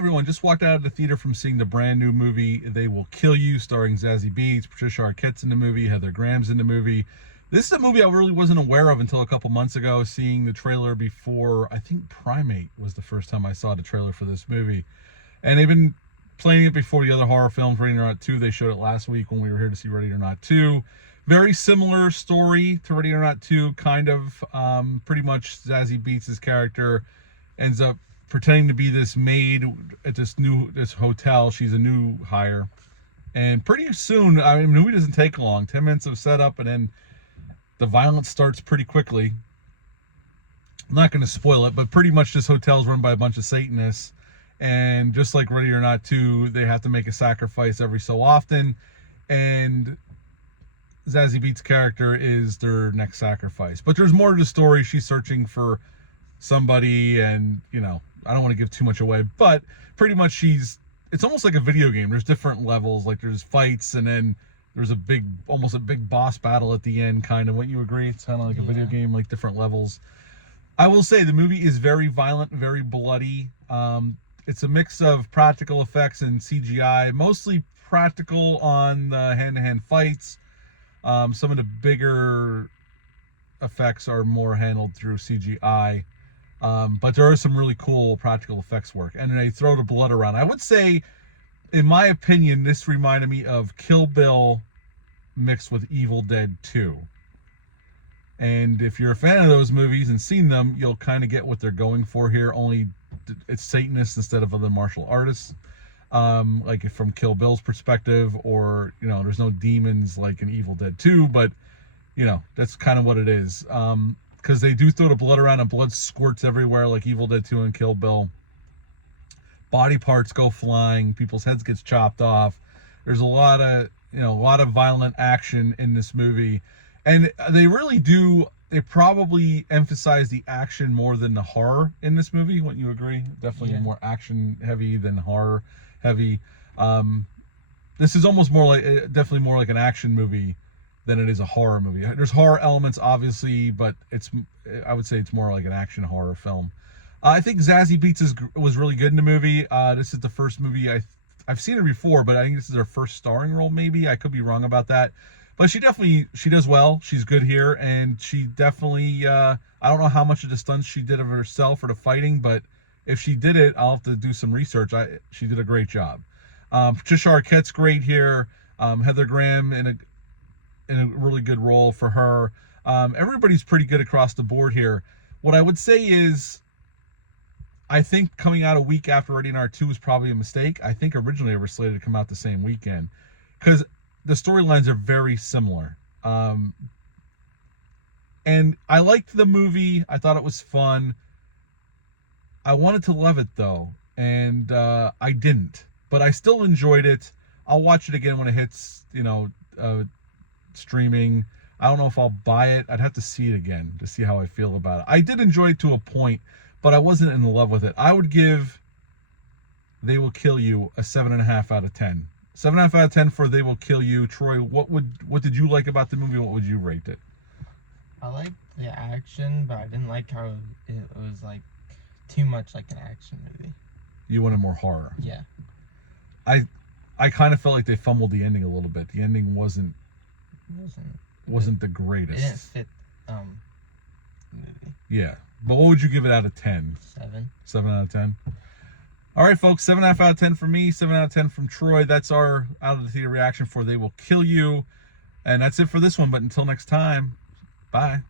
everyone, just walked out of the theater from seeing the brand new movie They Will Kill You, starring Zazie Beetz. Patricia Arquette's in the movie, Heather Graham's in the movie. This is a movie I really wasn't aware of until a couple months ago, seeing the trailer before, I think Primate was the first time I saw the trailer for this movie. And they've been playing it before the other horror films, Ready or Not 2. They showed it last week when we were here to see Ready or Not 2. Very similar story to Ready or Not 2, kind of. Pretty much Zazie Beetz' character ends up pretending to be this maid at this hotel. She's a new hire. And pretty soon, I mean, the movie doesn't take long. 10 minutes of setup, and then the violence starts pretty quickly. I'm not going to spoil it, but pretty much this hotel is run by a bunch of Satanists. And just like Ready or Not 2, they have to make a sacrifice every so often. And Zazie Beetz' character is their next sacrifice. But there's more to the story. She's searching for somebody, and, you know, I don't want to give too much away, but pretty much it's almost like a video game. There's different levels, like there's fights, and then there's almost a big boss battle at the end, kind of. Wouldn't you agree? It's kind of like a video game, like different levels. I will say the movie is very violent, very bloody. It's a mix of practical effects and CGI, mostly practical on the hand-to-hand fights. Some of the bigger effects are more handled through CGI. But there are some really cool practical effects work, and they throw the blood around. I would say, in my opinion, this reminded me of Kill Bill mixed with Evil Dead 2. And if you're a fan of those movies and seen them, you'll kind of get what they're going for here, only it's Satanists instead of other martial artists. Like from Kill Bill's perspective, or, you know, there's no demons like in Evil Dead 2, but, you know, that's kind of what it is. Because they do throw the blood around, and blood squirts everywhere like Evil Dead 2 and Kill Bill. Body parts go flying, people's heads gets chopped off. There's a lot of violent action in this movie. And they really do, they probably emphasize the action more than the horror in this movie. Wouldn't you agree? Definitely more action heavy than horror heavy. This is almost more like, definitely more like an action movie than it is a horror movie. There's horror elements, obviously, but I would say it's more like an action horror film. I think Zazie Beetz was really good in the movie. This is the first movie I've seen her before, but I think this is her first starring role, maybe. I could be wrong about that. But she does well. She's good here, and she definitely, I don't know how much of the stunts she did of herself or the fighting, but if she did it, I'll have to do some research. She did a great job. Patricia Arquette's great here. Heather Graham in a really good role for her. Everybody's pretty good across the board here. What I would say is, I think coming out a week after Ready or Not 2 was probably a mistake. I think originally it was slated to come out the same weekend, because the storylines are very similar. And I liked the movie. I thought it was fun. I wanted to love it, though, and I didn't. But I still enjoyed it. I'll watch it again when it hits, streaming. I don't know if I'll buy it. I'd have to see it again to see how I feel about it. I did enjoy it to a point, but I wasn't in love with it. I would give They Will Kill You a 7.5 out of 10. 7.5 out of 10 for They Will Kill You. Troy, what did you like about the movie? What would you rate it? I liked the action, but I didn't like how it was like too much like an action movie. You wanted more horror. Yeah. I kind of felt like they fumbled the ending a little bit. The ending wasn't the greatest. It didn't fit the movie. Yeah. But what would you give it out of 10? 7. 7 out of 10. All right, folks. 7.5 out of 10 from me. 7 out of 10 from Troy. That's our out of the theater reaction for They Will Kill You. And that's it for this one. But until next time, bye.